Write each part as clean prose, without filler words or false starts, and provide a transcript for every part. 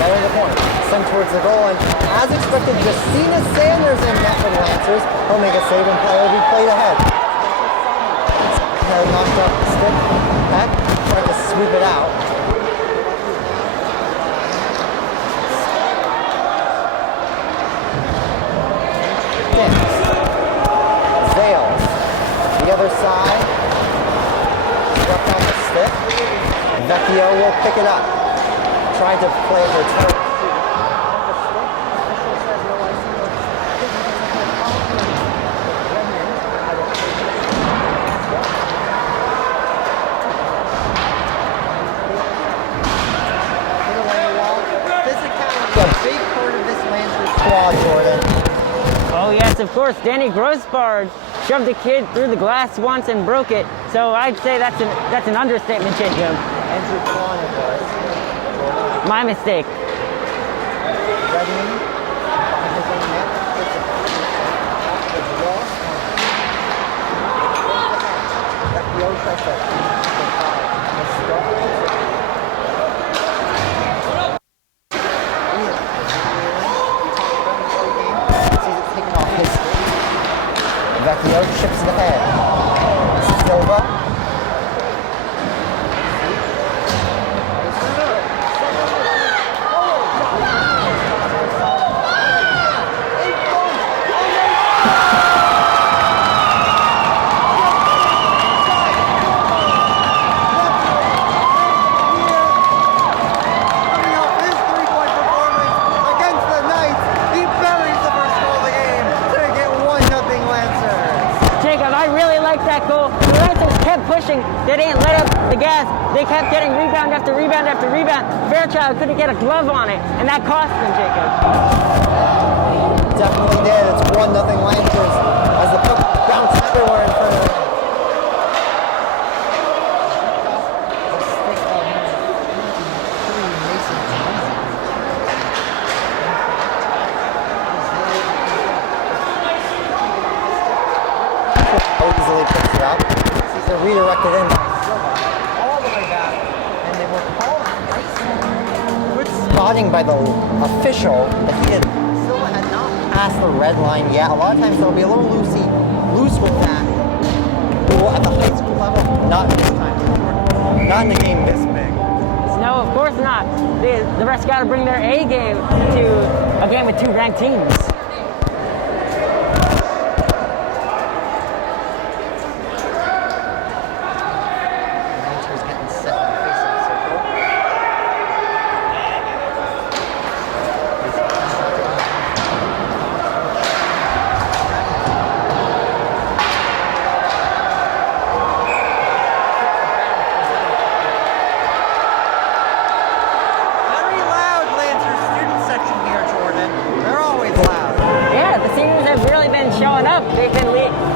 Met the point. Sent towards the goal, and as expected, Justina Sanders in net for the Lancers. He'll make a save and play will be played ahead. Knocked up the stick. Peck tried to sweep it out. Zales. The other side. Swept on the stick. Vecchio will pick it up. Trying to play it return. Oh yes, of course. Danny Grossbard shoved the kid through the glass once and broke it. So I'd say that's an understatement, Jacob. My mistake. Vecchio chips it ahead. Silva. They didn't let up the gas. They kept getting rebound after rebound after rebound. Fairchild couldn't get a glove on it, and that cost them, Jacob. Definitely did. It's 1-0 Lancers as the puck bounced everywhere in front of them. Easily picks it up. They're redirected in all the way back, and they were called good spotting by the official that he Silva had not passed the red line yet. A lot of times they'll be a little loose with that. At the high school level, not this time. Not in a game this big. No, of course not. The rest got to bring their A game to a game with two ranked teams.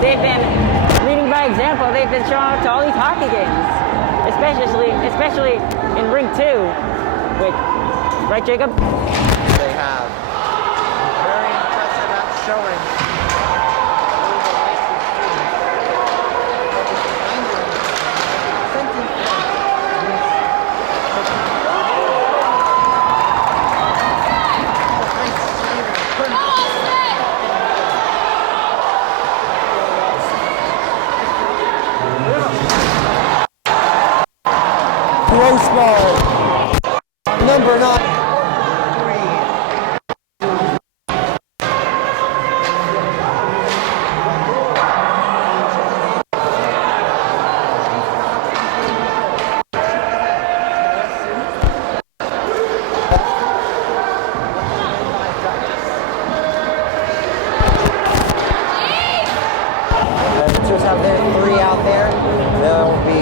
They've been leading by example. They've been showing up to all these hockey games, especially in Ring 2. Right, Jacob? They have. Very impressive at showing. Grossbard, number 9. Just have their 3 out there. There will be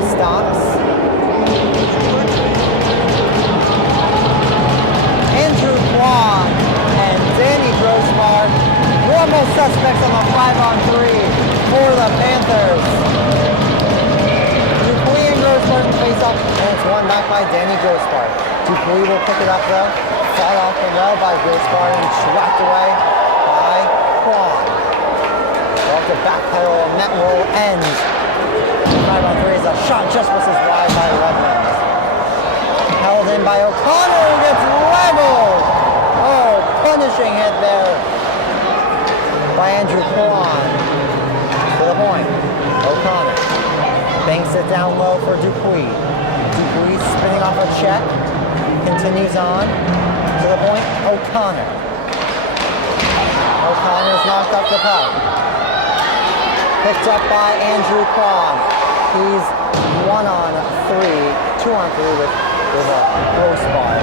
Stocks, Andrew Kwan, and Danny Grossbard. Normal suspects on the 5-on-3 for the Panthers. Dupuis and Grossbard face up, and it's won back by Danny Grossbard. Dupuis will pick it up though. Fought off the well by Grossbard and swept away by Kwan. Off the backpedal, and net roll ends. 5-on-3 is a shot just misses wide by Redlands. crushing hit there by Andrew Kwan. To the point. O'Connor banks it down low for Dupuis. Dupuis spinning off a check. Continues on. To the point. O'Connor. O'Connor's knocked up the puck. Picked up by Andrew Kwan. He's 1 on 3, 2 on 3 with a close bar.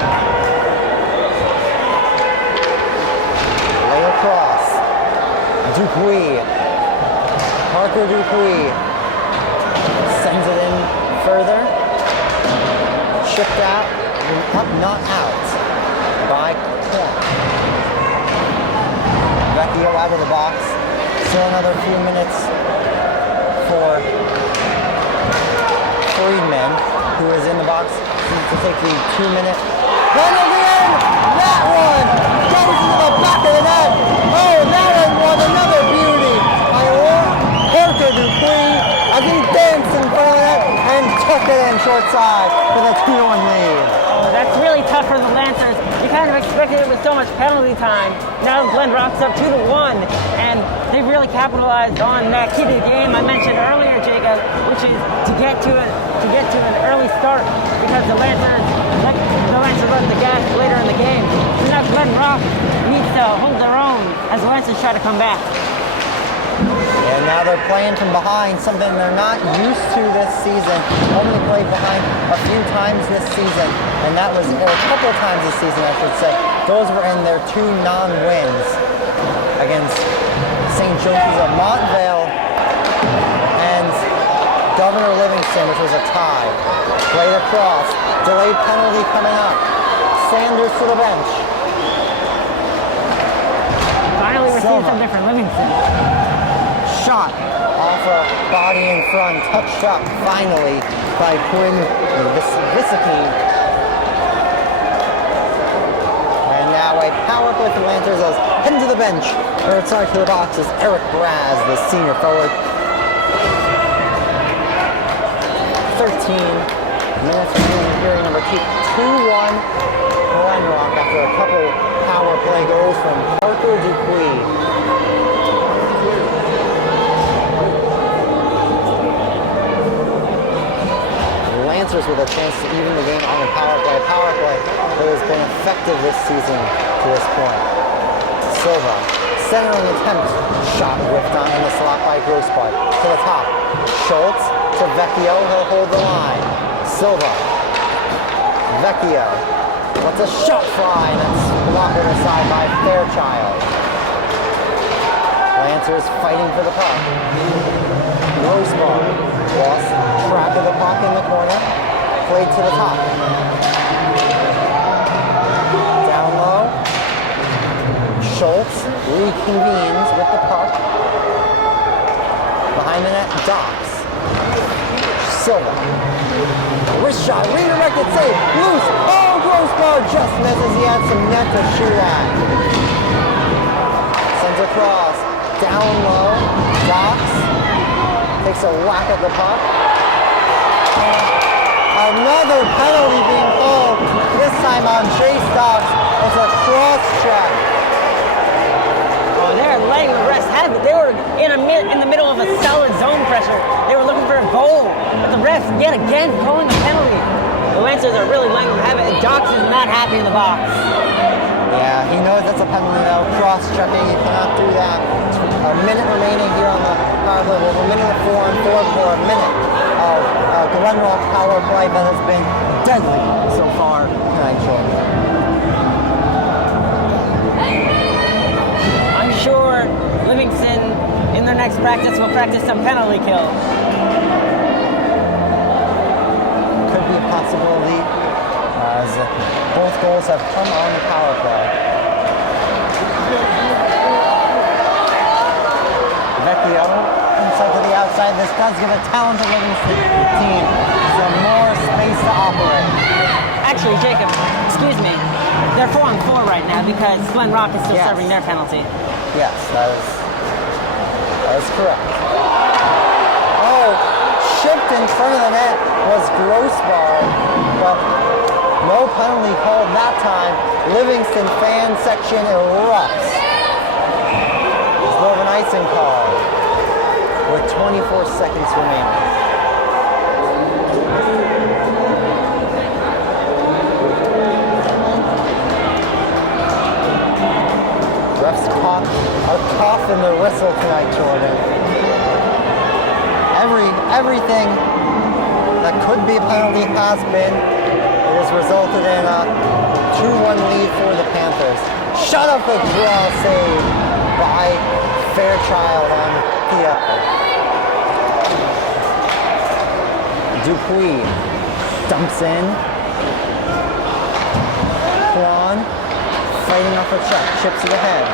Lay across. Dupuis. Parker Dupuis sends it in further. Shipped out. Up, not out by Kwan. Vecchio out of the box. Still another few minutes for Friedman, who is in the box to take the 2-minute penalty in. That one goes into the back of the net. Oh, that one was another beauty by Parker Dupuis as he danced in front of it and took it in short side for the 2-1 lead. Oh, that's really tough for the Lancers. You kind of expected it with so much penalty time. Now Glen rocks up 2-1, and they really capitalized on that key to the game I mentioned earlier, Jacob, which is to get to an early start because the Lancers left the gas later in the game. So now Glen Rock needs to hold their own as the Lancers try to come back. And now they're playing from behind, something they're not used to this season. Only played behind a few times this season, and that was, or a couple times this season, I should say. Those were in their 2 non-wins against St. Joseph's of Montvale and Governor Livingston, which was a tie. Played across, delayed penalty coming up. Sanders to the bench. Finally, we're seeing something from Livingston. Shot off a body in front, touch shot finally by Quinn Visicki. And now a power play for the Lancers as heading to the bench, or sorry, to the box is Eric Braz, the senior forward. 13 minutes remaining in period number 2. 2-1 Glen Rock after a couple power play goals from Parker Dupuis. Lancers with a chance to even the game on the power play. Power play that has been effective this season to this point. Silva, centering attempt, shot whipped on in the slot by Grossbart. To the top, Schultz to Vecchio, he'll hold the line. Silva, Vecchio, lets a shot fly, and that's blocked aside by Fairchild. Lancers fighting for the puck. Grossbart lost track of the puck in the corner, played to the top. Down low, Schultz reconvenes with the puck. Behind the net, Docks. Silva. Wrist shot, redirected save, loose. Oh, Grossbart just misses. He had some net to shoot at. Sends across, down low, Docks. Takes a whack at the puck. Another penalty being called, this time on Chase Docks. It's a cross check. Oh, they're letting the rest have it. They were in the middle of a solid zone pressure. They were looking for a goal, but the refs yet again calling a penalty. The Lancers are really letting them have it, and Docks is not happy in the box. Yeah, he knows that's a penalty though. Cross checking, he cannot do that. A minute remaining here on the power play. Well, a minute 4 and 4 for a minute of Glen Rock power play that has been deadly so far tonight, Jordan. I'm sure Livingston in their next practice will practice some penalty kills. Could be a possibility as both goals have come on the power play. Vecchio inside to the outside. This does give a talented Livingston team some more space to operate. Actually, Jacob, excuse me, they're 4 on 4 right now because Glen Rock is still serving their penalty. Yes, that is correct. Oh, shipped in front of the net was Grossbart, but No penalty called that time. Livingston fan section erupts. It's more of an icing call with 24 seconds remaining. Refs are coughing the whistle tonight, Jordan. Everything that could be a penalty has been. It has resulted in a 2-1 lead for the Panthers. Shut up, a draw save by Fairchild on Pia. Dupuis dumps in. Quan fighting off a check, chips to the head.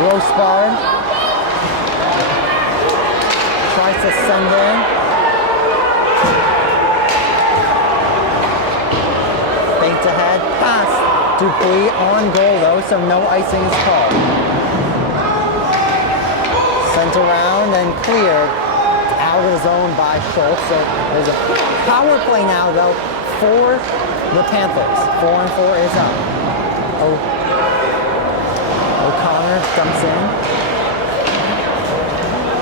Grossbard tries to send in. Banked ahead, pass. Dupuis on goal though, so no icing is called. Sent around and cleared out of the zone by Schultz. So there's a power play now though for the Panthers. 4-4 is up. O'Connor dumps in.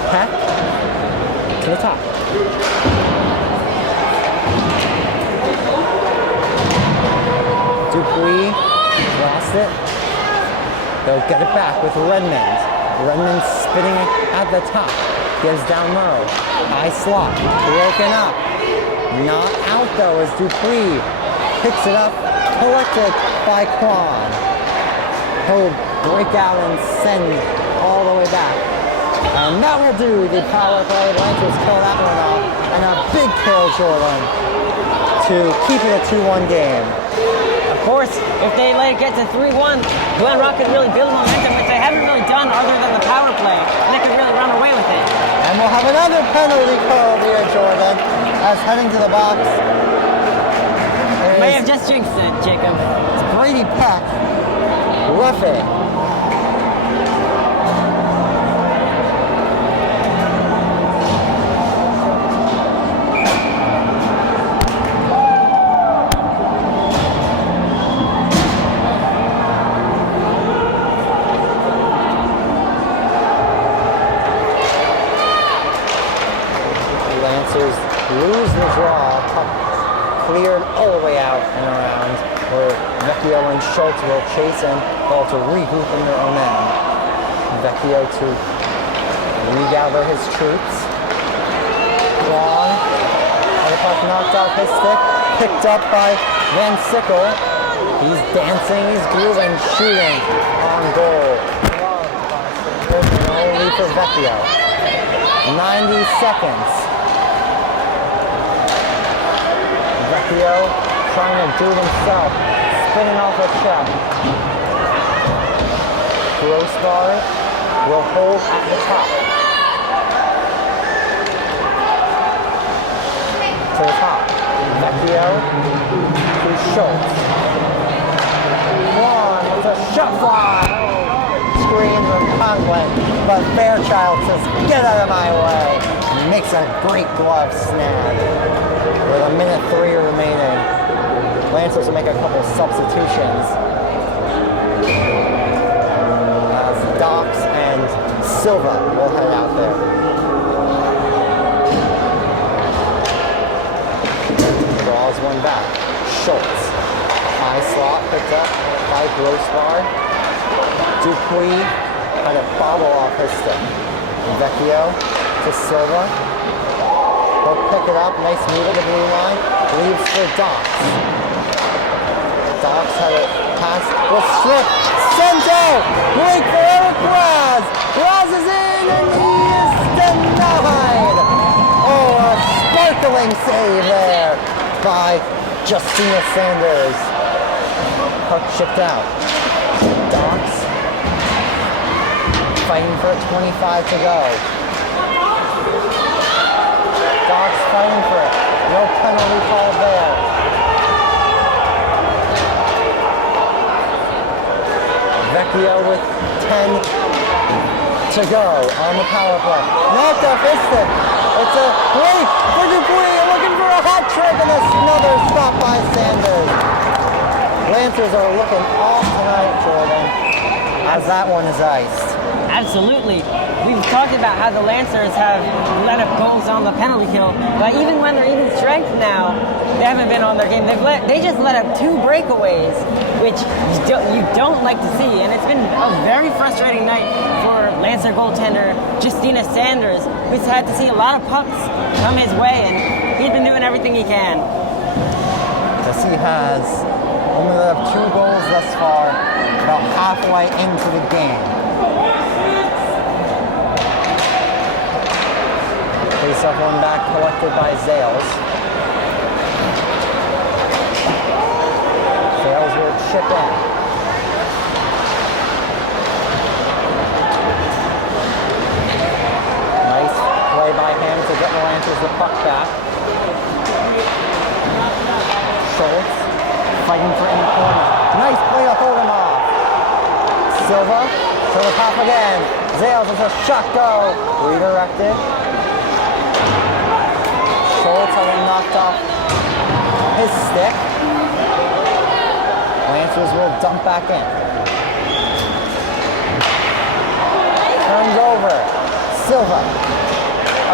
Peck to the top. Dupuis lost it. They'll get it back with Redmond. Redmond spinning at the top. Gives down low. High slot. Broken up. Not out though as Dupuis picks it up. Collected by Quan. He'll break out and send all the way back. And that will do the power play. Lancers kill that one off. And a big kill, Jordan, to keep it a 2-1 game. Of course, if they let it get to 3-1, Glen could really build momentum, which they haven't really done other than the power play. And they could really run away with it. And we'll have another penalty called here, Jordan, as heading to the box. May have just jinxed it, Jacob. It's Brady Peck. Roughing. Lose the draw, puck cleared all the way out and around, where Vecchio and Schultz will chase in, all to regroup in their own end. Vecchio to regather his troops. Long, and the puck knocked off his stick, picked up by Van Sickle. He's dancing, he's grooving, shooting on goal. Only for Vecchio. 90 seconds. Vecchio trying to do it himself, spinning off a check. Grossbard will hold at the top. To the top. Vecchio to Schultz. Quan with a shot fly. Scream from Conklin, but Fairchild says, "Get out of my way." He makes a great glove snag. With 1:03 remaining, Lancers will make a couple substitutions as Docks and Silva will head out there. Draws one back. Schultz. High slot picked up by Grossbard. Dupuis had a bobble off his stick. Vecchio to Silva. They'll pick it up, nice move at the blue line, leaves for Docks. Docks had a pass, was stripped, sent out, break for Eric Raz. Raz is in and he is denied. Oh, a sparkling save there by Justina Sanders. Puck shipped out. Docks fighting for 25 to go. Docks fighting for it. No penalty call there. Vecchio with 10 to go on the power play. Knocked off his stick. It's a break for Dupuis looking for a hat trick and another stop by Sanders. Lancers are looking off tonight, Jordan, as that one is iced. Absolutely. We've talked about how the Lancers have let up goals on the penalty kill, but even when they're even strength now, they haven't been on their game. They just let up 2 breakaways, which you don't like to see, and it's been a very frustrating night for Lancer goaltender Justina Sanders, who's had to see a lot of pucks come his way, and he's been doing everything he can. As he has only let up 2 goals thus far, about halfway into the game. Face-off one back collected by Zales. Zales will chip in. Nice play by him to get the Lancers the puck back. Schultz fighting for any corner. Nice play to hold him off. Silva to the top again. Zales with a shot go. Redirected. Schultz having knocked off his stick. Lancers will dump back in. Turns over. Silva.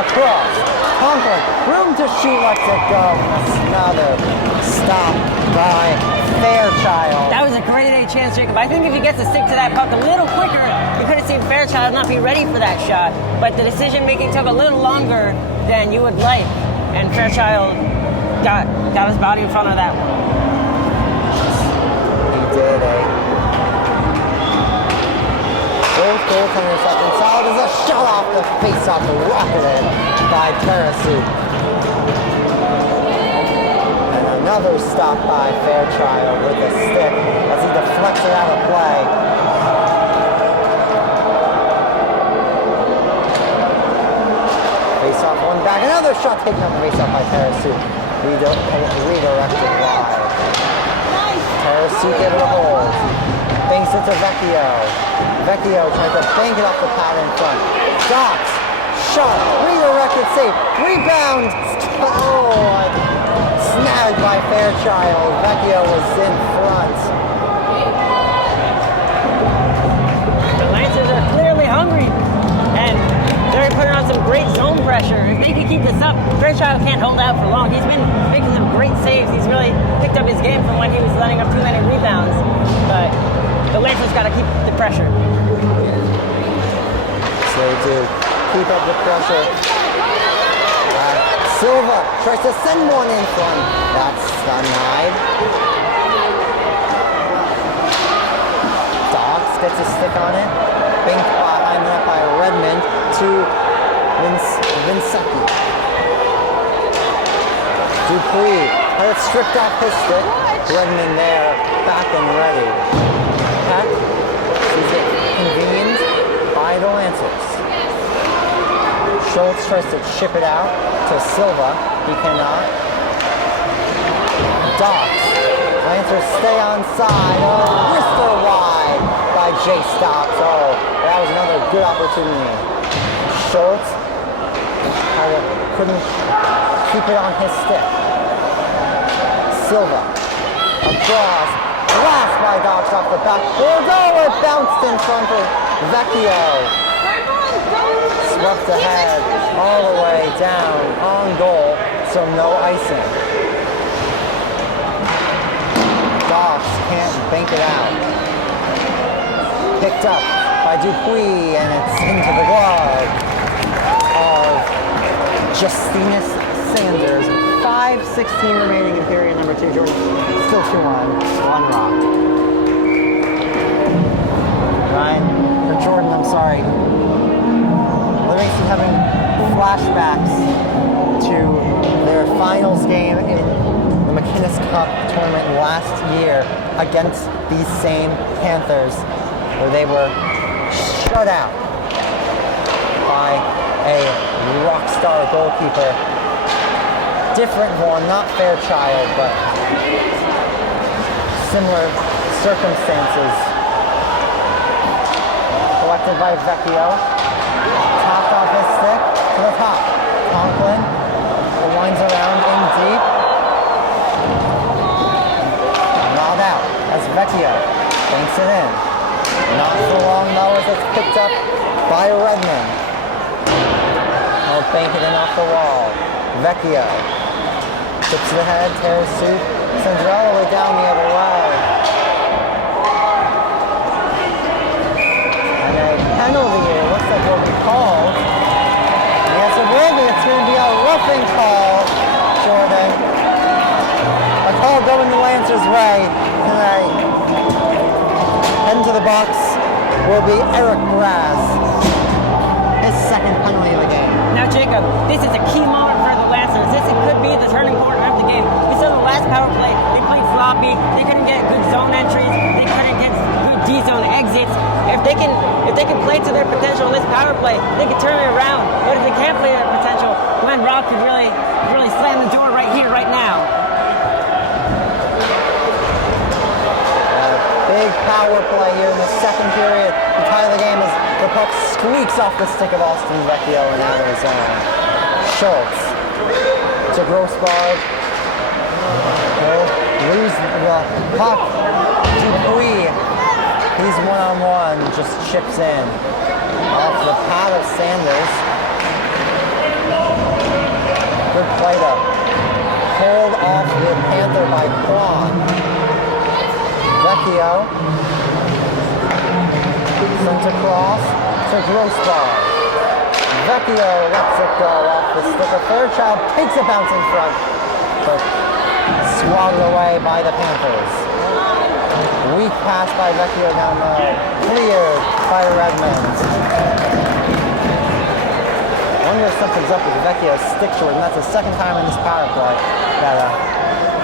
Across. Conklin. Room to shoot. Lets it go. Another stop by Fairchild. That was a great A chance, Jacob. I think if he gets to stick to that puck a little quicker, you could have seen Fairchild not be ready for that shot. But the decision making took a little longer than you would like. And Fairchild got his body in front of that one. He did, Both goaltenders up and solid as a shot off the face-off, rocketed by Tarasu. And another stop by Fairchild with a stick as he deflects it out of play. Face-off one back, another shot taken up face-off by Tarasu. Redirected wide. Tarasu able to hold. Banks it to Vecchio. Vecchio tries to bank it off the pad in front. Stops. Shot. Redirected save. Rebound. Oh, snagged by Fairchild. Vecchio was in front. The Lancers are clearly hungry, and they're putting on some great zone pressure. If they can keep this up, Fairchild can't hold out for long. He's been making some great saves. He's really picked up his game from when he was letting up too many rebounds. But the Lancers got to keep the pressure. So to keep up the pressure. Silva tries to send one in front. That's denied. Dox gets a stick on it. Banked behind that by Redmond to Vinsecki. Dupree had it stripped off his stick. Redmond there, back and ready. Peck sees it convened by the Lancers. Schultz tries to chip it out to Silva. He cannot. Dox. Lancers stay on side. Oh, wrister wide by Jay Stocks. Oh, that was another good opportunity. Schultz couldn't keep it on his stick. Silva. Across. Blast by Dox off the backboard. Oh, it bounced in front of Vecchio. Swept ahead all the way down on goal, so no icing. Dox can't bank it out. Picked up by Dupuis, and it's into the glove of Justinus Sanders. 5:16 remaining in period number 2. Jordan, still 2-1, one rock. Ryan, or Jordan, I'm sorry. Livingston having flashbacks to their finals game in the McInnes Cup tournament last year against these same Panthers, where they were shut out by a rock star goalkeeper. Different one, not Fairchild, but similar circumstances. Collected by Vecchio. Topped off his stick to the top. Conklin winds around in deep. Gnawed out as bank it in off the wall. Vecchio. Tips the head, tears suit, sends it all the way down the other way. And a penalty here looks like will be called. Yes, it will be. It's going to be a roughing call, Jordan. A call going the Lancers' way tonight. Heading to the box will be Eric Braz. His second penalty of the game. Now, Jacob, this is a key moment for the Lancers. This could be the turning point of the game. We saw the last power play, they played sloppy. They couldn't get good zone entries. They couldn't get good D-zone exits. If they can play to their potential in this power play, they can turn it around. But if they can't play to their potential, Glen Rock could really slam the door right here, right now. Big power play here in the second period to tie the game as the puck squeaks off the stick of Austin Vecchio and out of his zone. Schultz to Grossbard. He'll lose the puck. Dupuis. He's one-on-one, just chips in. Off the pad of Sanders. Good play to hold off the Panther by Quan. Vecchio sent across to Grossbard. Vecchio lets it go off the stick of Fairchild, takes a bounce in front, but swatted away by the Panthers. Weak pass by Vecchio down low, cleared by Redmond. I wonder if something's up with Vecchio's stick short, and that's the second time in this power play that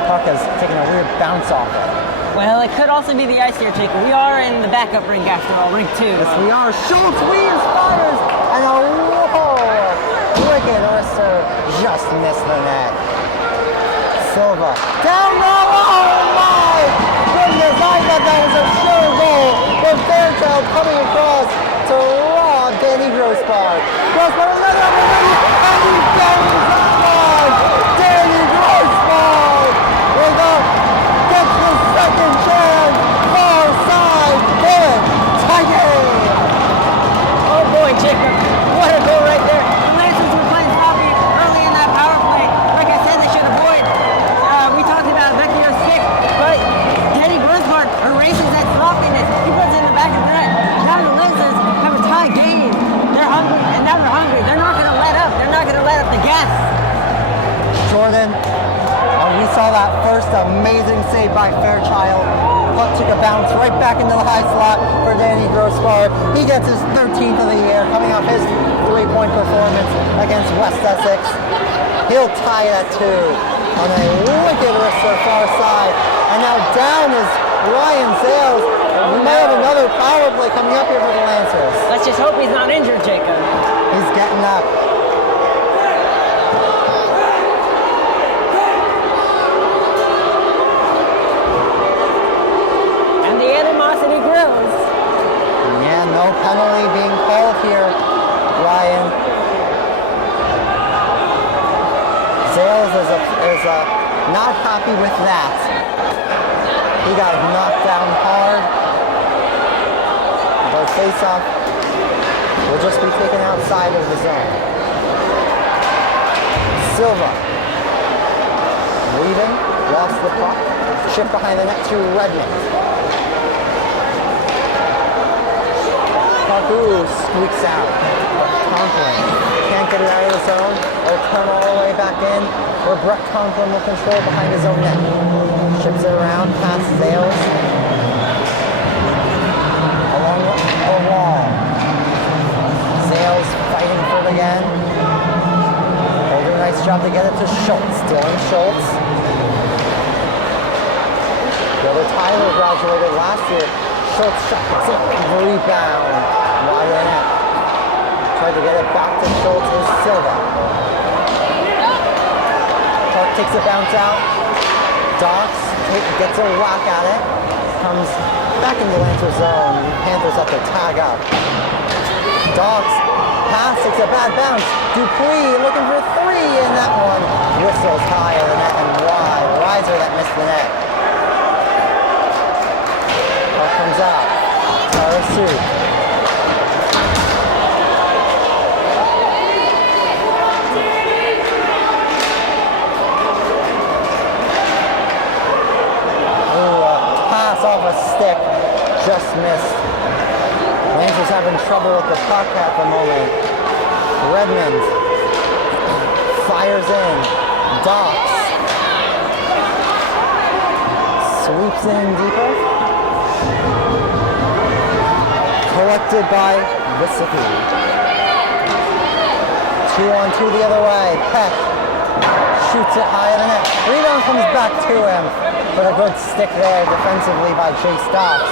puck has taken a weird bounce off it. Well, it could also be the ice here, Jacob. We are in the backup rink after all, rink 2. Yes, we are. Schultz weaves, fires, and a wicked wrister just missed the net. Silva down low. Oh my goodness! I thought that was a sure goal. But Fairchild coming across to rob Danny Grossbard. Grossbard another opportunity, and he's down his line. Danny Grossbard with a gets the second chance, far side, good, tie game. Oh boy, Jacob, what a goal right there. The Lancers were playing sloppy early in that power play. Like I said, they should avoid. We talked about Vecchio's stick, but Danny Grossbard erases that sloppiness. He puts it in the back of the net. Now the Lancers have a tie game. They're hungry, and now they're hungry. They're not going to let up. They're not going to let up the gas. Jordan. We saw that first amazing save by Fairchild. Puck took a bounce right back into the high slot for Danny Grossbard. He gets his 13th of the year, coming off his 3-point performance against West Essex. He'll tie it at 2 on a wicked wrister far side. And now down is Ryan Sales. We may have another power play coming up here for the Lancers. Let's just hope he's not injured, Jacob. He's getting up. Yeah, no penalty being called here, Ryan. Sales is not happy with that. He got knocked down hard. But face-off will just be taken outside of the zone. Silva. Leaving, lost the puck. Chip behind the net to Redmond. Ooh, squeaks out. Conklin can't get it out of the zone. It'll turn all the way back in, where Brett Conklin will control behind his own net. Chips it around past Sales. Along the wall. Sales fighting for it again. They'll do a nice job to get it to Schultz. Dylan Schultz. Brother Tyler graduated last year. Schultz shots it, rebound. Wide of the net. Tried to get it back to Schultz with Silva. Puck takes a bounce out. Docks gets a whack at it. Comes back into Lancer's zone. Panthers have to tag up. Docks pass takes a bad bounce. Dupuis looking for 3 in that one. Whistles high of the net and wide. Riser that missed the net. Puck comes out. Tarasu. stick, just missed. Lancers having trouble with the puck at the moment. Redmond fires in. Docks. Sweeps in deeper. Collected by Visicki. 2-on-2 the other way. Peck shoots it high in the net. Rebound comes back to him. But a good stick there defensively by Chase Docks.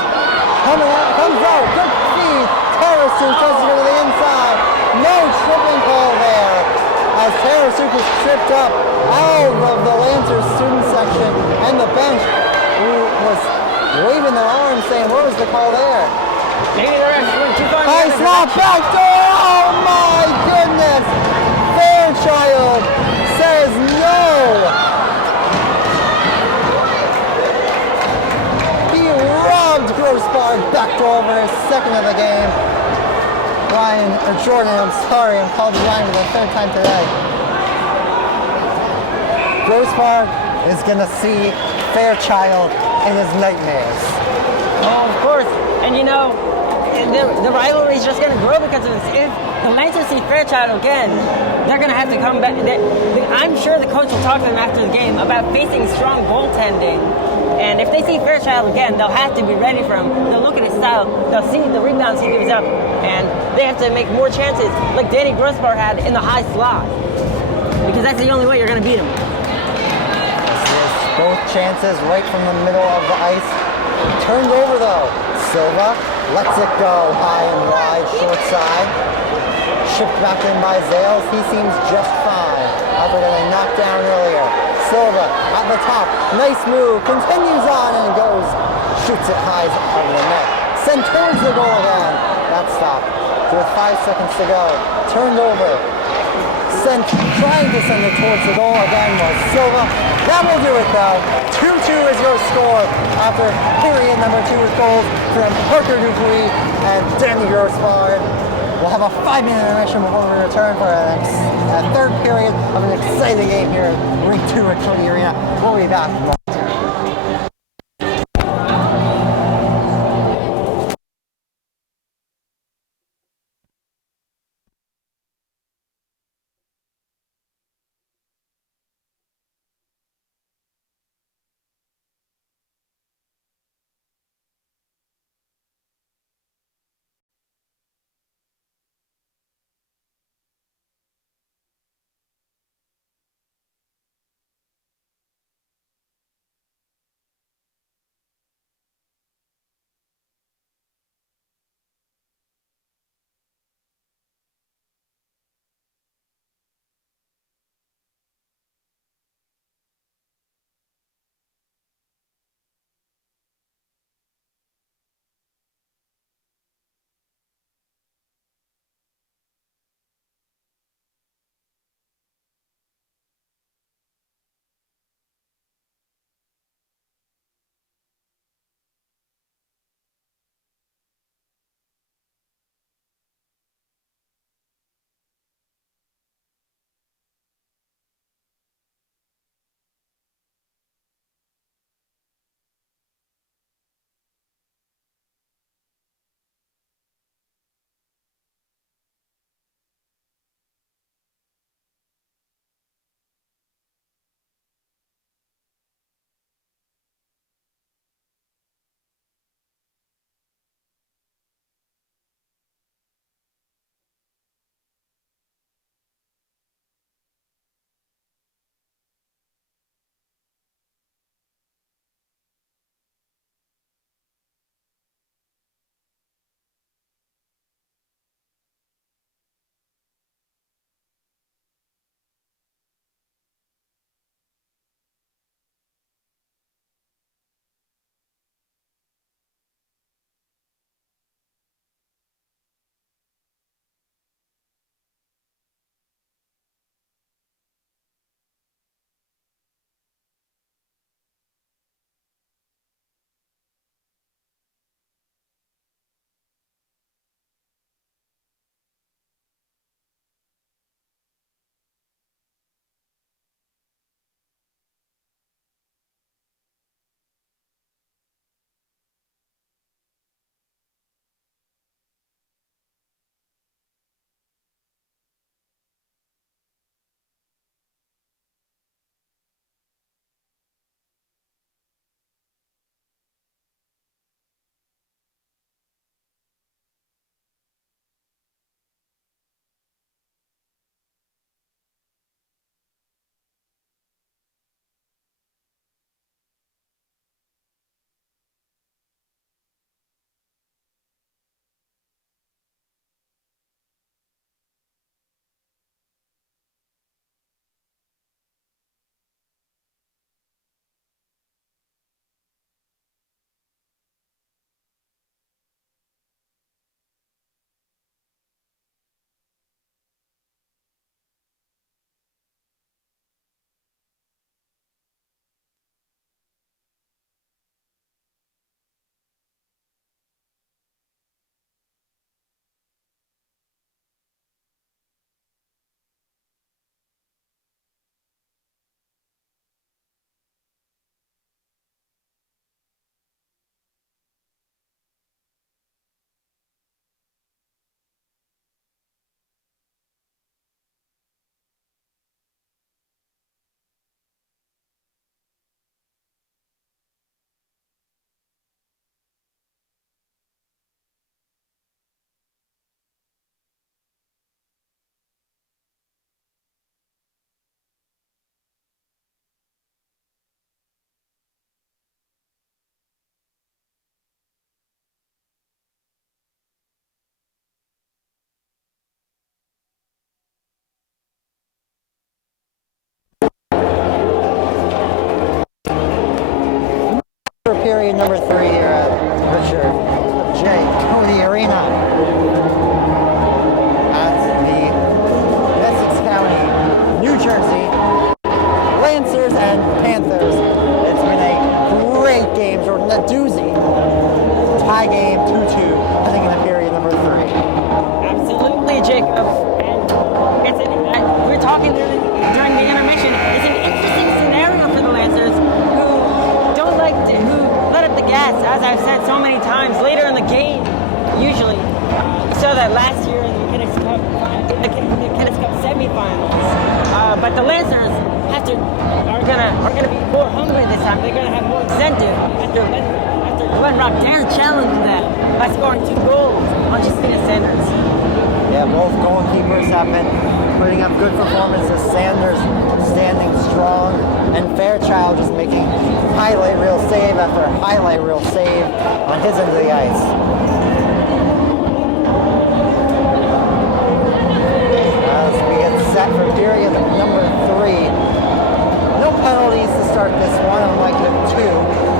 Coming out, comes out, good feed. Tarasuk tries to go to the inside. No tripping call there. As Tarasuk was tripped up out of the Lancers student section and the bench who was waving their arms saying, what was the call there? Maybe the refs went too far. High slap back door! Oh my goodness! Fairchild says no! He robbed Grossbar backdoor over his second of the game. Jordan, I'm sorry, I'm called Ryan for the third time today. Grossbar is gonna see Fairchild in his nightmares. Oh, of course. And you know, the rivalry is just going to grow because of this. If the Lancers see Fairchild again, they're going to have to come back. I'm sure the coach will talk to them after the game about facing strong goaltending. And if they see Fairchild again, they'll have to be ready for him. They'll look at his style. They'll see the rebounds he gives up. And they have to make more chances like Danny Grossbar had in the high slot. Because that's the only way you're going to beat him. Both chances right from the middle of the ice. Turned over though. Silva lets it go high and wide, short side. Shipped back in by Zales. He seems just fine after getting knocked down earlier. Silva at the top. Nice move. Continues on and goes. Shoots it high over the net. Sent towards the goal again. That stopped. With 5 seconds to go. Turned over. Trying to send it towards the goal again was Silva. That will do it though. 2-2 is your score after period number 2 with goals from Parker Dupuis and Danny Grossbar. We'll have a 5-minute intermission before we return for a third period of an exciting game here at Rink 2 at Cody Arena. We'll be back. period number 3 here at Richard J. Cody Arena at the Essex County, New Jersey, Lancers and Panthers. It's been a great game, Jordan, a doozy. Tie game, 2-2, heading into period number 3. Absolutely, Jacob. And we were talking during the intermission. It's an interesting scenario for the Lancers, who let up the gas, as I've said so many times, later in the game, usually. We saw that last year in the McKinnis Cup semifinals. But the Lancers are gonna be more hungry this time. They're gonna have more incentive after Glen challenged them by scoring 2 goals on Justina Sanders. Yeah, both goalkeepers have been putting up good performances. Sanders standing strong, and Fairchild just making highlight reel save after highlight reel save on his end of the ice. As we get set for period number 3. No penalties to start this one, unlike the 2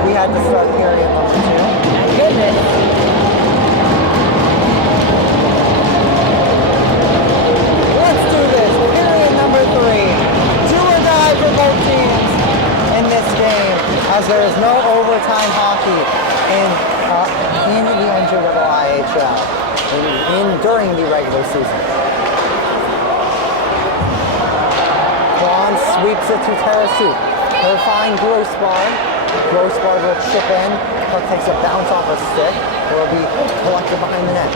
we had to start period number 2. Thank goodness. Let's do this. Period number 3. Do or die for both teams in this game, as there is no overtime hockey in the NJIHL during the regular season. Quan sweeps it to Tarasu. He'll find Grossbard. Grossbard will chip in. Puck takes a bounce off a stick. It will be collected behind the net.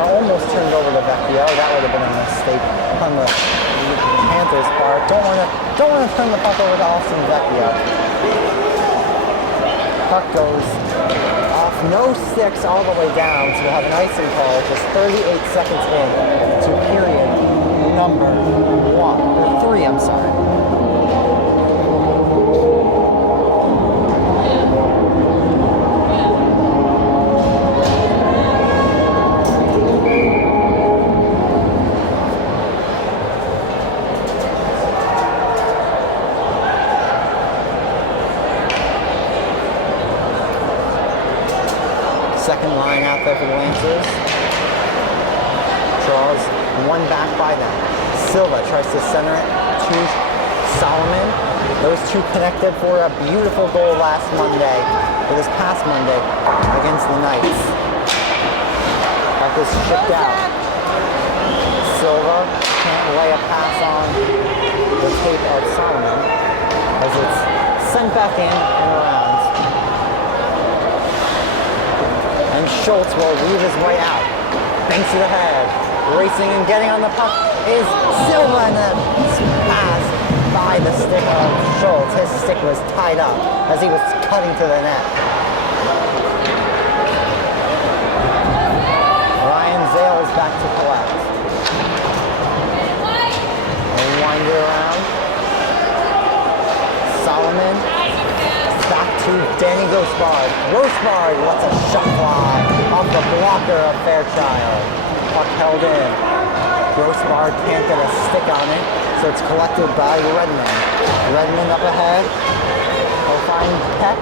Almost turned over to Vecchio. That would have been a mistake on the Panthers' part. Don't want to turn the puck over to Austin Vecchio. Puck goes off no sticks all the way down, so we'll have an icing call just 38 seconds in to period number 3. I'm sorry. Second line out there for the Lancers. Draws one back by them. Silva tries to center it to Solomon. Those two connected for a beautiful goal this past Monday against the Knights. Puck is shipped out. Silva can't lay a pass on the tape of Solomon as it's sent back in and around. And Schultz will weave his way out. Banks to the head. Racing and getting on the puck is Silva, and a pass by the stick of Schultz. His stick was tied up as he was cutting to the net. Ryan Zales back to collect. And wind it around. Solomon. Back to Danny Grossbard. Grossbard lets a shot fly off the blocker of Fairchild. Puck held in. Grossbard can't get a stick on it, so it's collected by Redmond. Redmond up ahead. He'll find Peck.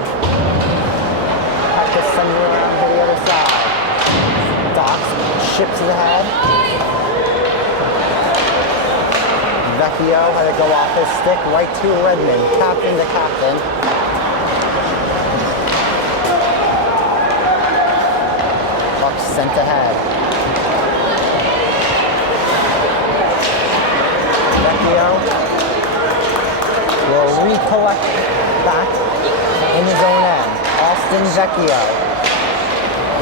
Peck is sending it around to the other side. Dox ships it ahead. Vecchio had to go off his stick right to Redmond. Captain to captain. Sent ahead. Vecchio will recollect back in his own end. Austin Vecchio.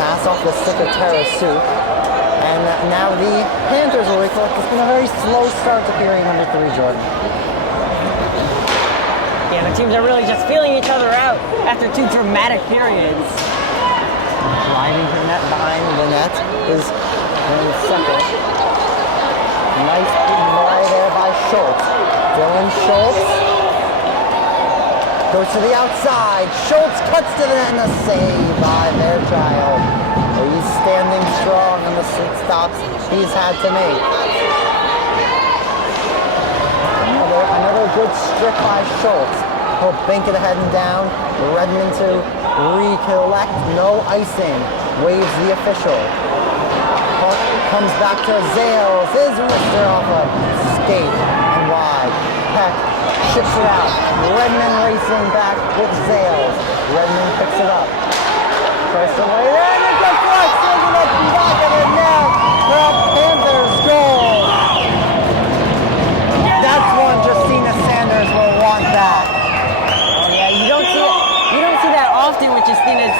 Pass off the stick of Tarasu. And now the Panthers will recollect. It's been a very slow start to period number 3, Jordan. Yeah, the teams are really just feeling each other out after 2 dramatic periods. Driving to the net behind the net is in second. Nice play there by Schultz. Dylan Schultz goes to the outside. Schultz cuts to the net and a save by Fairchild. He's standing strong on the 6 stops he's had to make. Another good strip by Schultz. He'll bank it ahead and down. Redmond to recollect. No icing. Waves the official. Puck comes back to Zales. His wrister off a skate and wide. Peck ships it out. Redmond racing back with Zales. Redmond picks it up. Tries to lay it in. It deflects into the back of the net for a Panthers goal. That's one Justina Sanders will want back. Oh yeah, you don't see that often with Justina's,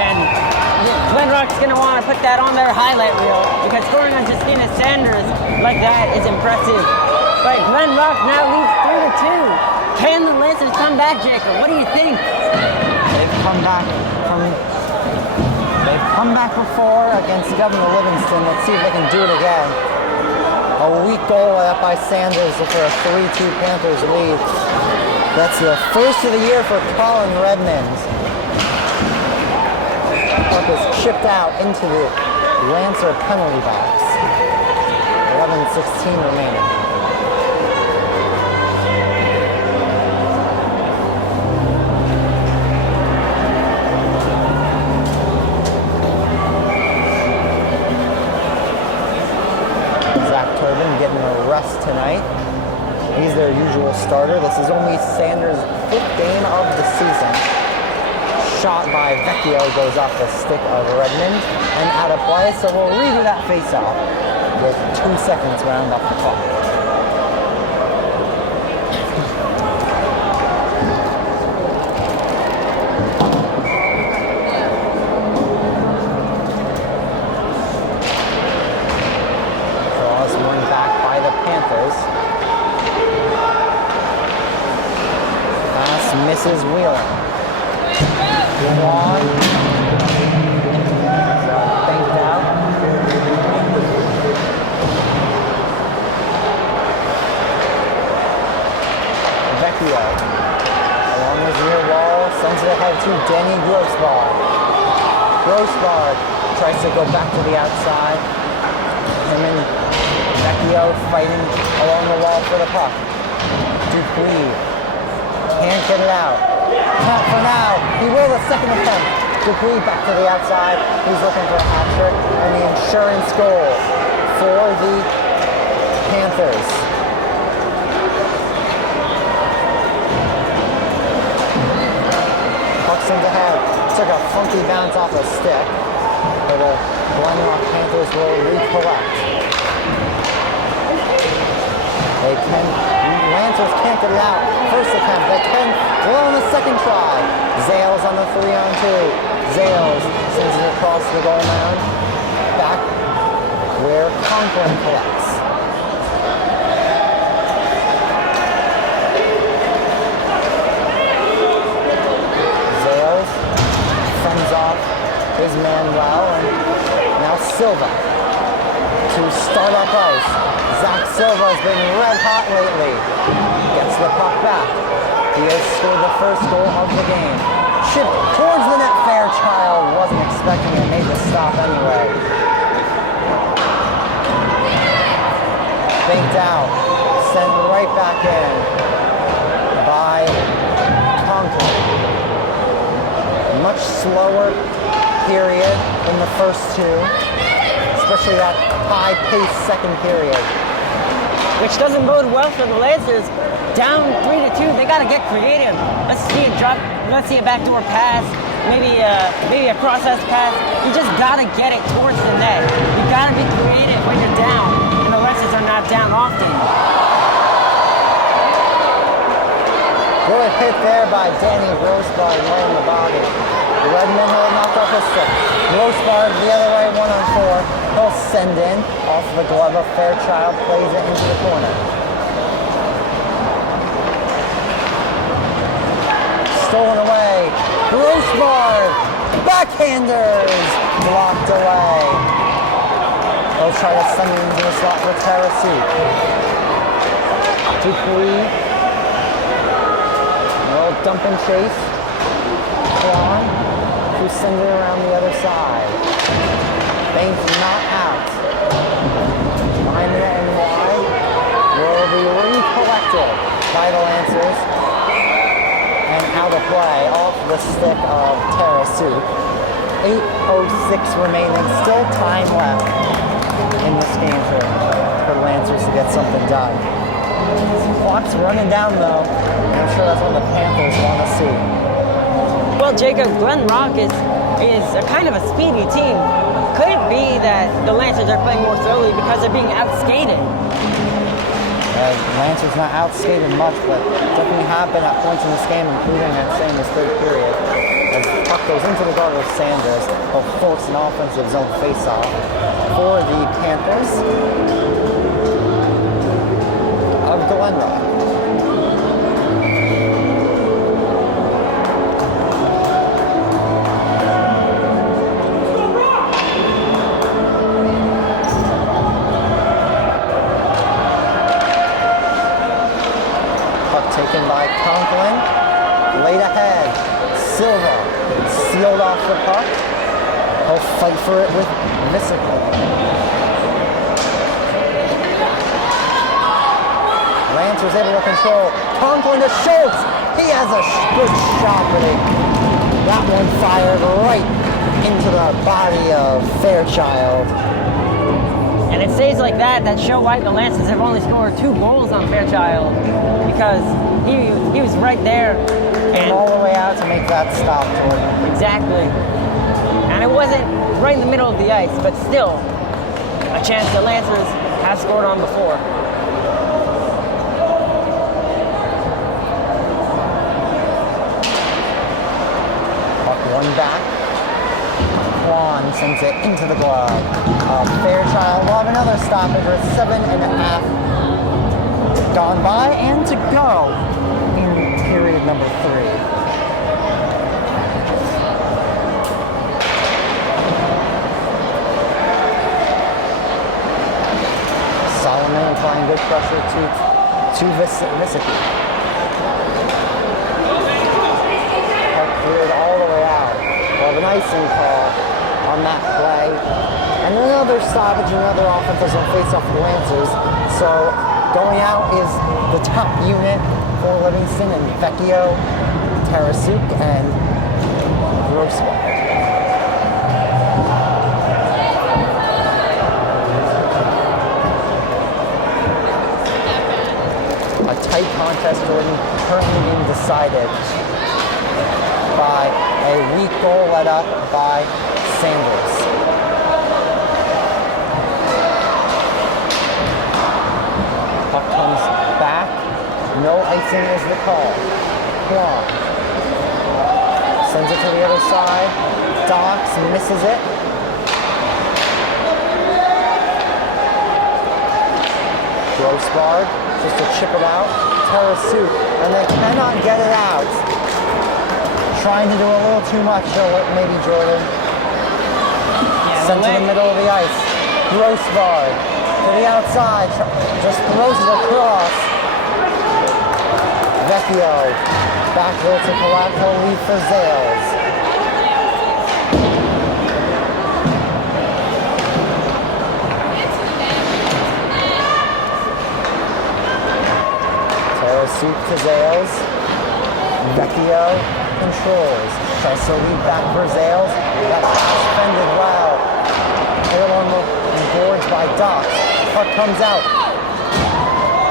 and Glen Rock's gonna want to put that on their highlight reel because scoring on Justina Sanders like that is impressive. But Glen Rock now leads 3-2. Can the Lancers come back, Jacob? What do you think? They've come back before against Governor Livingston. Let's see if they can do it again. A weak goal up by Sanders for a 3-2 Panthers lead. That's the first of the year for Colin Redmond. Puck is chipped out into the Lancer penalty box. 11:16 remaining. Getting a rest tonight. He's their usual starter. This is only Sanders' 5th game of the season. Shot by Vecchio goes off the stick of Redmond and out of play, so we'll redo that face-off with 2 seconds round off the clock. Misses Wheeler. Go on. Banked out. Vecchio. Along his near wall, sends it ahead to Danny Grossbard. Grossbard tries to go back to the outside. Him and Vecchio fighting along the wall for the puck. Dupuis. Can't get it out. Not for now. He will the second attempt. Dupuis back to the outside. He's looking for a hat trick and the insurance goal for the Panthers. Puck sends ahead. Took a funky bounce off a stick. But the Glen Rock Panthers will recollect. Lancers can't get it out. First attempt, they can. Well, on the second try. Zales on the 3-on-2. Zales sends it across the goal mound. Back where Conklin collects. Zales fends off his man well, and now Silva to start up ice. Zach Silva has been red hot lately. Gets the puck back. He has scored the first goal of the game. Chip towards the net. Fairchild wasn't expecting it. Made the stop anyway. Banked out. Sent right back in by Conklin. Much slower period than the first two. Especially that high-paced second period. Which doesn't bode well for the Lancers. Down 3-2, they got to get creative. Let's see a drop. Let's see a backdoor pass. Maybe a process pass. You just got to get it towards the net. You got to be creative when you're down, and the Lancers are not down often. Good hit there by Danny Grossbard low in the body. Redmond will knock off his stick. Grossbard the other way, 1-on-4. He'll send in off the glove of Fairchild, plays it into the corner. Stolen away. Grossbard. Backhanders. Blocked away. He'll try to send it into the slot for Tarasu. Dupuis. A little dump and chase. Kwan, who sends it around the other side. Bank's not out. Behind the net and wide will be recollected by the Lancers. the stick of Tarasuk. 8:06 remaining, still time left in this game for Lancers to get something done. Clock's running down though, and I'm sure that's what the Panthers want to see. Well, Jacob, Glen Rock is a kind of a speedy team. Could it be that the Lancers are playing more slowly because they're being outskated? Lancers not outskated much, but definitely have been at points in this game, including I'd say in this third period. As the puck goes into the guard of Sanders, he'll force an offensive zone face-off for the Panthers of Glen Rock. Taken by Conklin, laid ahead, Silva, sealed off the puck, he'll fight for it with Visical. Lancers able to control, Conklin to Schultz, he has a good shot, but that one fired right into the body of Fairchild. And it stays like that show why the Lancers have only scored 2 goals on Fairchild, because he was right there and all the way out to make that stop, Jordan. Exactly. And it wasn't right in the middle of the ice, but still a chance the Lancers have scored on before. Puck one back. Quan sends it into the glove. Fairchild will have another stoppage for 7.5 gone by and to go in period number 3. Solomon applying good pressure to Visicky. Cleared all the way out. We'll have an icing call on that play. And another stoppage, another offensive zone face-off for the Lancers. So going out is the top unit for Livingston and Vecchio, Tarasuk, and Grosswald. A tight contest, Jordan, currently being decided by a weak goal let up by Sanders. Puck comes back. No icing is the call. Quan sends it to the other side. Docks misses it. Grossbard just to chip it out. Tarasuk, and they cannot get it out. Trying to do a little too much, maybe Jordan. Yeah, sent to the middle of the ice. Grossbard to the outside, just throws it across. Vecchio back there to Palazzo, lead for Zales. Tarasuk to Zales. Vecchio controls. Tries to lead back for Zales. That pass fended well. Hit on the boards by Docks. Puck comes out.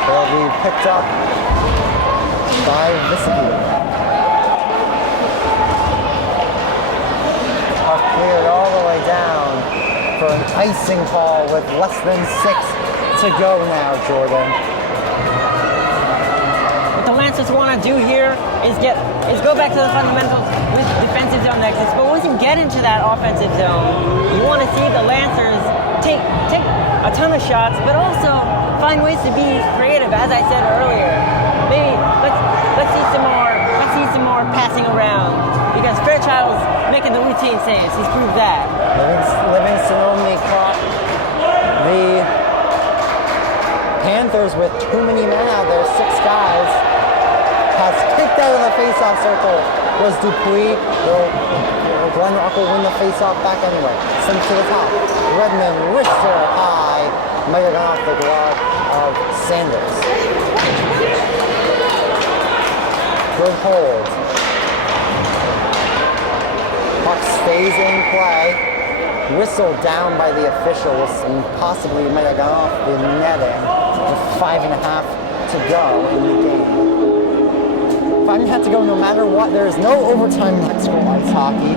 They'll be picked up by Visicky. Puck cleared all the way down for an icing call with less than 6 to go now, Jordan. What the Lancers want to do here is go back to the fundamentals with defensive zone exits. But once you get into that offensive zone, you want to see the Lancers take a ton of shots, but also find ways to be creative. As I said earlier, maybe let's see some more passing around, because Fairchild's making the routine saves. He's proved that. Livingston only caught the Panthers with too many men out there, 6 guys. Has kicked out of the face-off circle was Dupuis. Glen Rock will win the face-off back anyway. Sent to the top. Redmond wrister high. Might have gone off the glove of Sanders. Good hold. stays in play. Whistle down by the official. Possibly might have gone off the netting with 5.5 to go in the game. 5.5 to go no matter what. There is no overtime in high school ice hockey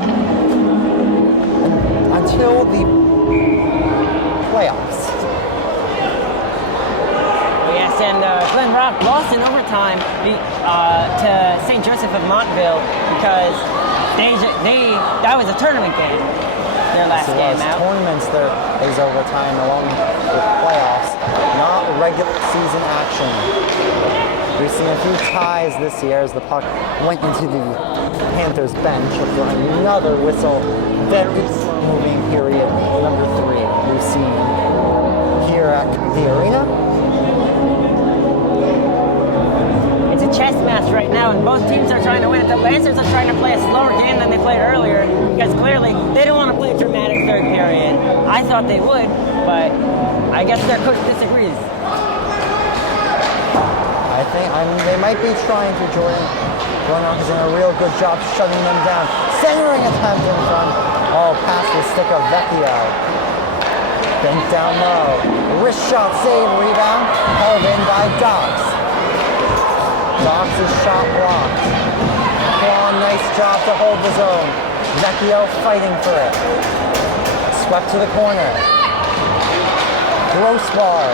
until the playoffs. Yes, and Glen Rock lost in overtime to St. Joseph of Montville because that was a tournament game. Their last game out. Tournaments there is overtime along with playoffs, not regular season action. We've seen a few ties this year as the puck went into the Panthers bench after another whistle. Very slow moving period, number 3 we've seen here at the arena. It's a chess match right now, and both teams are trying to win. The Lancers are trying to play a slower game than they played earlier because clearly they don't want to play a dramatic third period. I thought they would, but I guess their coach disagrees. They might be trying to. Jordan Rock is doing a real good job shutting them down. Centering attempt in front. Oh, past the stick of Vecchio. Bent down low. Wrist shot save, rebound. Held in by Dox. Dox' shot blocked. Quan, nice job to hold the zone. Vecchio fighting for it. Swept to the corner. Gross bar.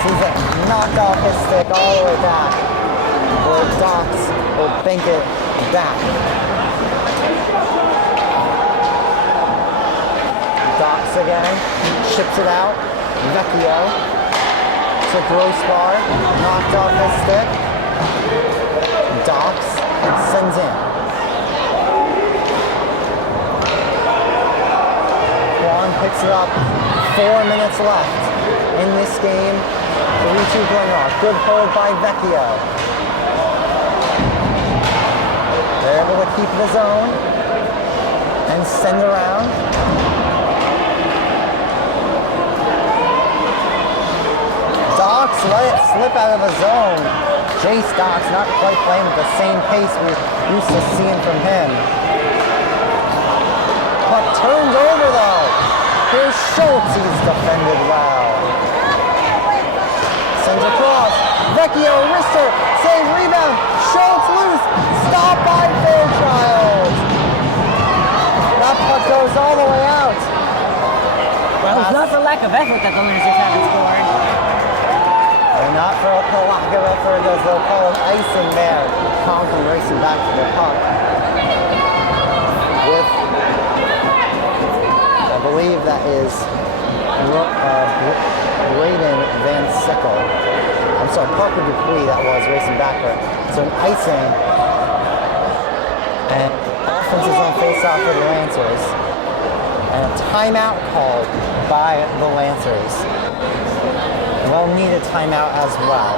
Sees it knocked off his stick all the way back. Or Dox will bank it back. Dox again. Ships it out. Vecchio. To Grossbar. Knocked off his stick. Dox sends in. Quan picks it up. 4 minutes left in this game. 3-2 Glen Rock. Good hold by Vecchio. They're able to keep the zone and send around. Dox let it slip out of the zone. Jace Dox not quite playing at the same pace we're used to seeing from him. Puck turned over though. Here's Schultz, he's defended well. Sends across. Vecchio, wrister, save, rebound. Schultz loose. Stopped by Fairchild. That puck goes all the way out. Well, it's not for lack of effort that the Lancers haven't scored. And not for the lack of effort as they'll call it icing there. Conklin racing back to the puck. With, I believe that is Braden Van Sickle. I'm sorry, Parker Dupuis that was racing backward. So an icing. And offense is on face-off for the Lancers. And a timeout called by the Lancers. Well-needed timeout as well.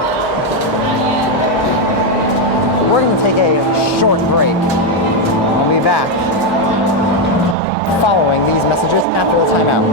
We're going to take a short break. We'll be back following these messages after the timeout.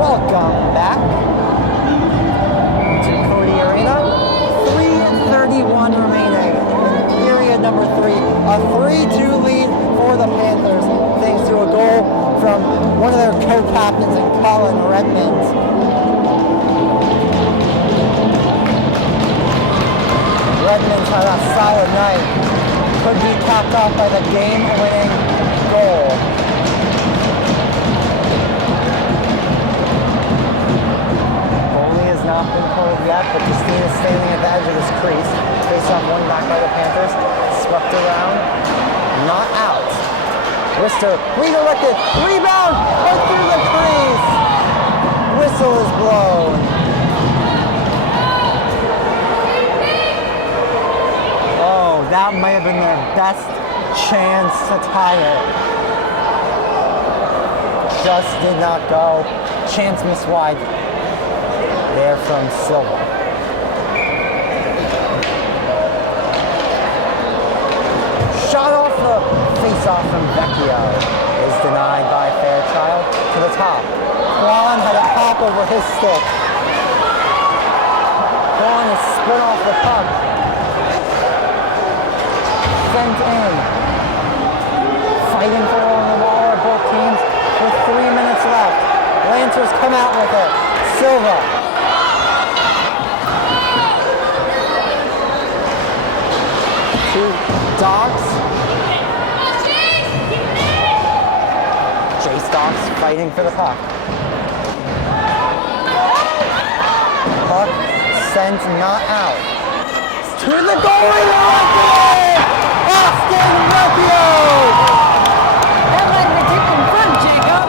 Welcome back to Cody Arena. 3:31 remaining in period number 3. A 3-2 lead for the Panthers thanks to a goal from one of their co-captains in Colin Redmond. Redmond had a solid night. Could be capped off by the game-winning goal. Goalie has not been pulled yet, but Justine is standing at the edge of his crease. Face-off won back by the Panthers. Swept around. Not out. Wister redirected. Rebound! Right through the crease. Whistle is blown. Oh, that might have been their best chance to tie it. Just did not go. Chance missed wide. There from Silva. Shot off the face-off from Vecchio is denied by Fairchild to the top. Juan had a pop over his stick. Juan is spun off the puck. Sent in. Fighting for on the wall are both teams with 3 minutes left. Lancers come out with it. Silva. To Dogs. Chase Dogs fighting for the puck. Puck sent not out. To the goalie! Austin Vecchio! That might have been tipped in front, Jacob.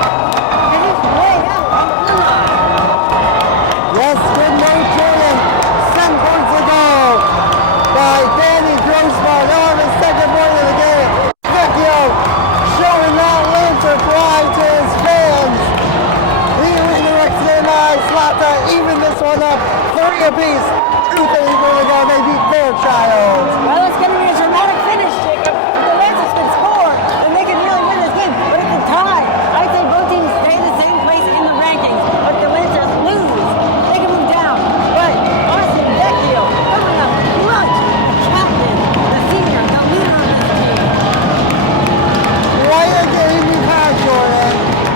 And he's way out on the blue line. Yes, good night, Jordan. 7 points to go by Danny Grossman on his second point of the game. Vecchio showing that Lancer pride to his fans. He redirects in Slata, even this one up. 3 apiece. 2:34 to go. They beat Fairchild. Well, it's going to be a dramatic finish, Jacob. If the Lancers can score, then they can really win this game. But it's a tie. I'd say both teams stay in the same place in the rankings. But the Lancers lose. They can move down. But Austin Vecchio coming up clutch. Captain, the senior, the leader of this team. Right a game you've had, Jordan.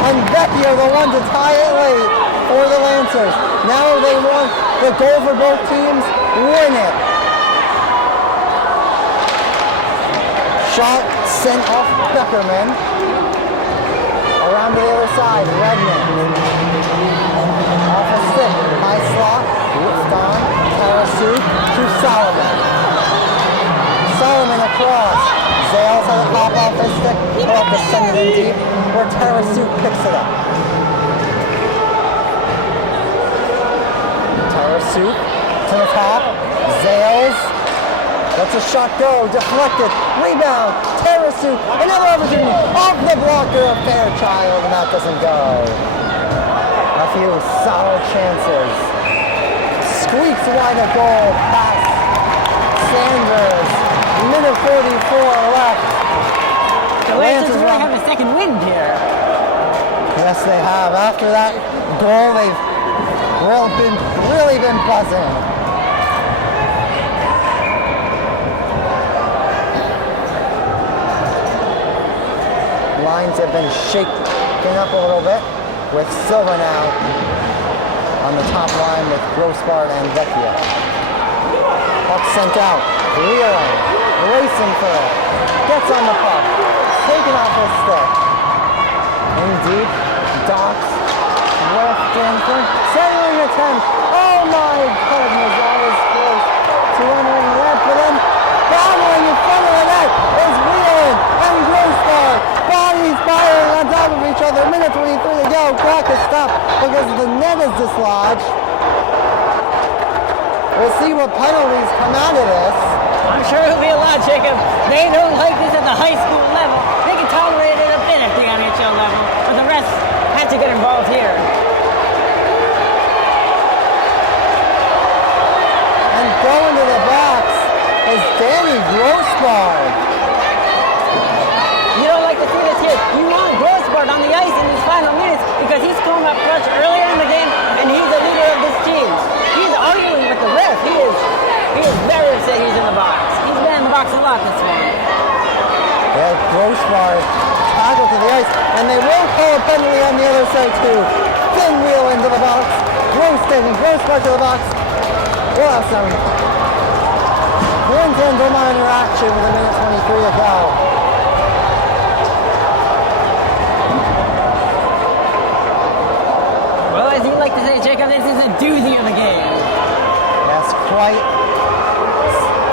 And Vecchio, the one to tie it late for the Lancers. Now they want the goal for both teams. Win it. Shot sent off Beckerman. Around to the other side, Redmond. Off a stick, high slot, whipped on, Tarasu to Solomon. Solomon across. Zales has a pop off his stick. He'll have to send it in deep, where Tarasu picks it up. Tarasu to the top. Zales lets a shot go, deflected, rebound, Tarasu, another opportunity, off the blocker of Fairchild, and that doesn't go. A few solid chances. Squeaks wide a goal, pass Sanders, minute 44 left. The Lancers really have a second wind here. Yes, they have. After that goal, they've really been buzzing. Lines have been shaken up a little bit with Silva now on the top line with Grossbart and Vecchio. Puck sent out, reeling, racing for it, gets on the puck, taken off his stick. In deep, Docks, left in front, sailing attempt. Oh my goodness, that was close to entering the net, but then battling in front of the net is Wheelan and Grossbart. Bodies firing on top of each other. Minute 23 to go. Clock is stopped because the net is dislodged. We'll see what penalties come out of this. I'm sure it'll be a lot, Jacob. They don't like this at the high school level. They can tolerate it a bit at the NHL level, but the rest had to get involved here. And going to the box is Danny Grossbart. You don't like to see this here. You want Grossbart on the ice in these final minutes because he's coming up clutch earlier in the game and he's the leader of this team. He's arguing with the ref. He is very upset he's in the box. He's been in the box a lot this one. Yeah, Grossbart tackled to the ice, and they will call a penalty on the other side too. Thin wheel into the box. Grossbart to the box. We'll have some sprint and goal line interaction with a minute 23 to go. Well, as you like to say, Jacob, this is a doozy of a game. That's quite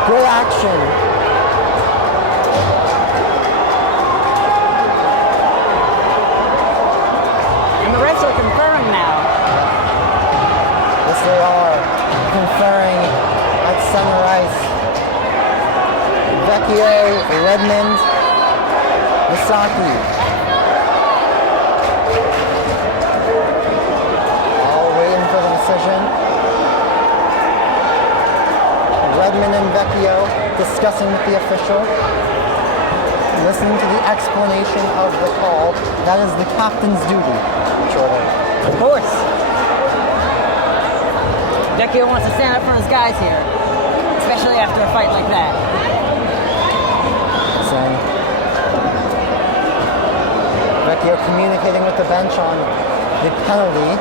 good action. And the refs are conferring now. Yes, they are conferring at center ice. Vecchio, Redmond, Misaki. All waiting for the decision. Redmond and Vecchio discussing with the official, listening to the explanation of the call. That is the captain's duty, Jordan. Of course. Vecchio wants to stand up for his guys here, especially after a fight like that. So, Vecchio communicating with the bench on the penalty.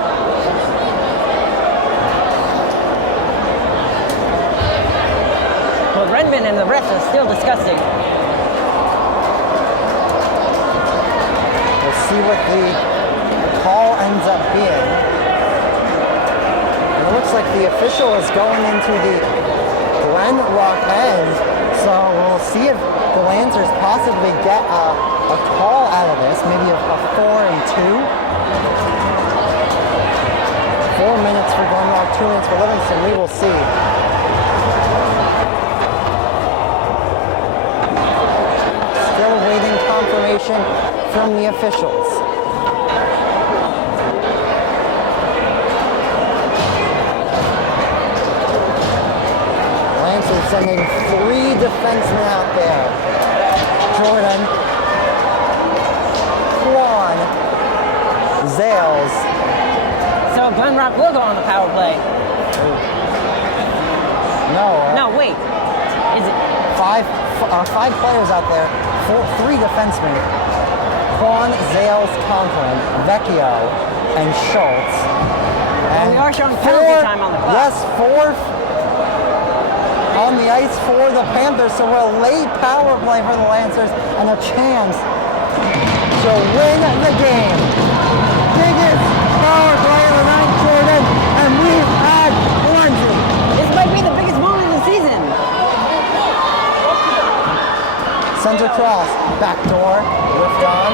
Well, Redmond and the refs are still discussing. We'll see what the call ends up being. And it looks like the official is going into the Glen Rock end, so we'll see if the Lancers possibly get a call out of this, maybe a 4-2. 4 minutes for Glen Rock, 2 minutes for Livingston. We will see. Still waiting confirmation from the officials. Lancers sending 3 defensemen out there. Jordan, Quan, Zales. So Glen Rock will go on the power play. No. No, wait. Is it? Five players out there, 3 defensemen. Quan, Zales, Conklin, Vecchio, and Schultz. And we are showing penalty time on the clock. Yes, 4 on the ice for the Panthers, so a late power play for the Lancers and a chance to win the game. Biggest power play of the night, Jordan, and we've had plenty. This might be the biggest moment of the season. Center cross, back door, lift on,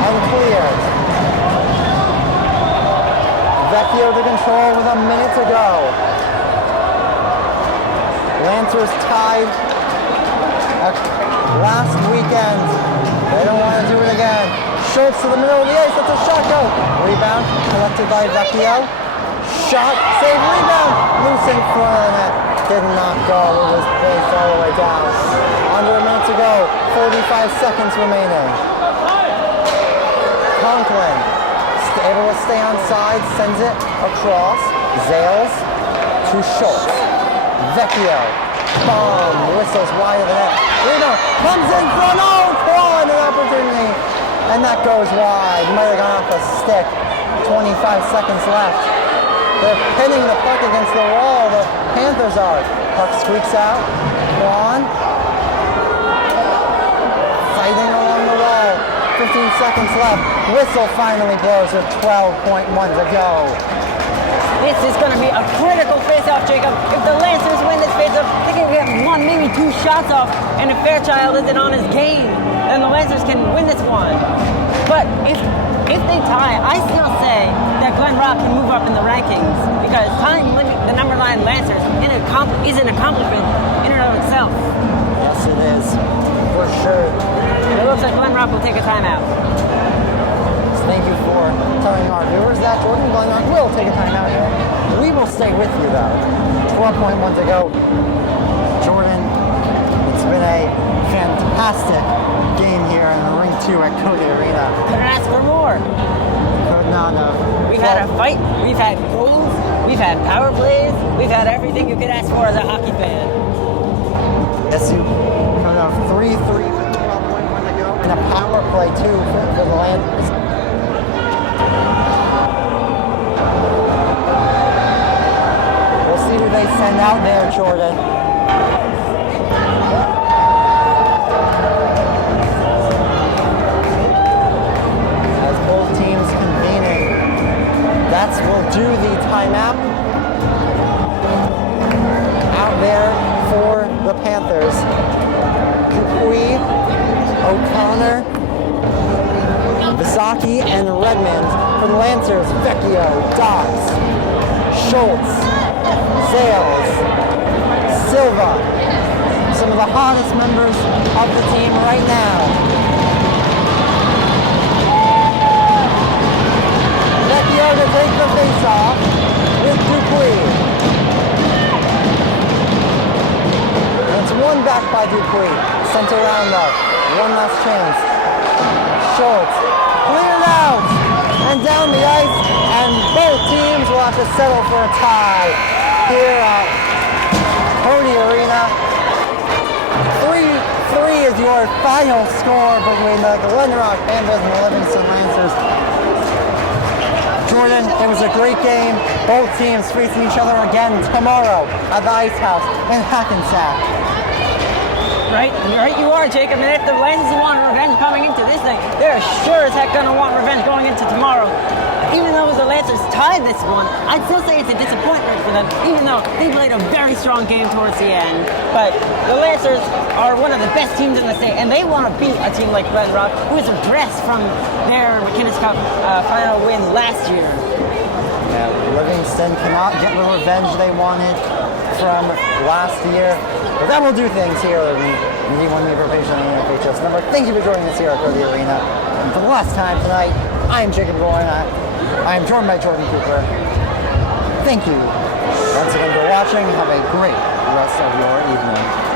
uncleared. Vecchio to control with a minute to go. Lancers tied last weekend. They don't want to do it again. Schultz to the middle of the ice, that's a shot go. Rebound, collected by Vecchio. Shot, save, rebound, loose in front of the net. Did not go, it was placed all the way down. Under a minute to go, 45 seconds remaining. Conklin, able to stay on side, sends it across. Zales to Schultz. Vecchio, bomb, whistles wide of the net. Reno comes in front, oh, Quan, an opportunity. And that goes wide. Might have gone off a stick. 25 seconds left. They're pinning the puck against the wall. The Panthers are. Puck squeaks out. Quan fighting along the wall. 15 seconds left. Whistle finally blows with 12.1 to go. This is going to be a critical face-off, Jacob. If the Lancers win this face-off, they can get 1, maybe 2 shots off, and if Fairchild isn't on his game, then the Lancers can win this one. But if they tie, I still say that Glen Rock can move up in the rankings because tying the number 9 Lancers is an accomplishment in and of itself. Yes, it is. For sure. It looks like Glen Rock will take a timeout. Thank you for telling our viewers that Jordan Glen Rock will take a timeout here. We will stay with you though. 12.1 to go. Jordan, it's been a fantastic game here in the Ring 2 at Cody Arena. Couldn't ask for more. Could not have. We've had a fight, we've had goals, we've had power plays, we've had everything you could ask for as a hockey fan. Yes, you could have 3-3 with 12.1 to go. And a power play too for the Lancers. We'll see who they send out there, Jordan. As both teams convening, that will do the timeout. Out there for the Panthers, Dupuis, O'Connor, Visaki, and Redmond. For the Lancers, Vecchio, Dobbs, Schultz, Zales, Silva. Some of the hottest members of the team right now. Vecchio to take the face-off with Dupuis. It's one back by Dupuis. Sent around though. One last chance. Schultz cleared out and down the ice, and both teams will have to settle for a tie here at Cody Arena. 3-3 is your final score between the Glen Panthers and the Livingston Lancers. Jordan, it was a great game. Both teams facing each other again tomorrow at the Ice House in Hackensack. Right you are, Jacob. And if the Lancers want revenge coming into this thing, they're sure as heck going to want revenge going into tomorrow. Even though the Lancers tied this one, I'd still say it's a disappointment for them, even though they played a very strong game towards the end. But the Lancers are one of the best teams in the state, and they want to beat a team like Glen Rock, who is abreast from their McKinnis Cup final win last year. Yeah, Livingston cannot get the revenge they wanted from last year. But that will do things here in the D1 Neighborhood in the FHS number. Thank you for joining us here at Cody Arena. And for the last time tonight, I am Jacob Glen. I am joined by Jordan Cooper. Thank you once again for watching. Have a great rest of your evening.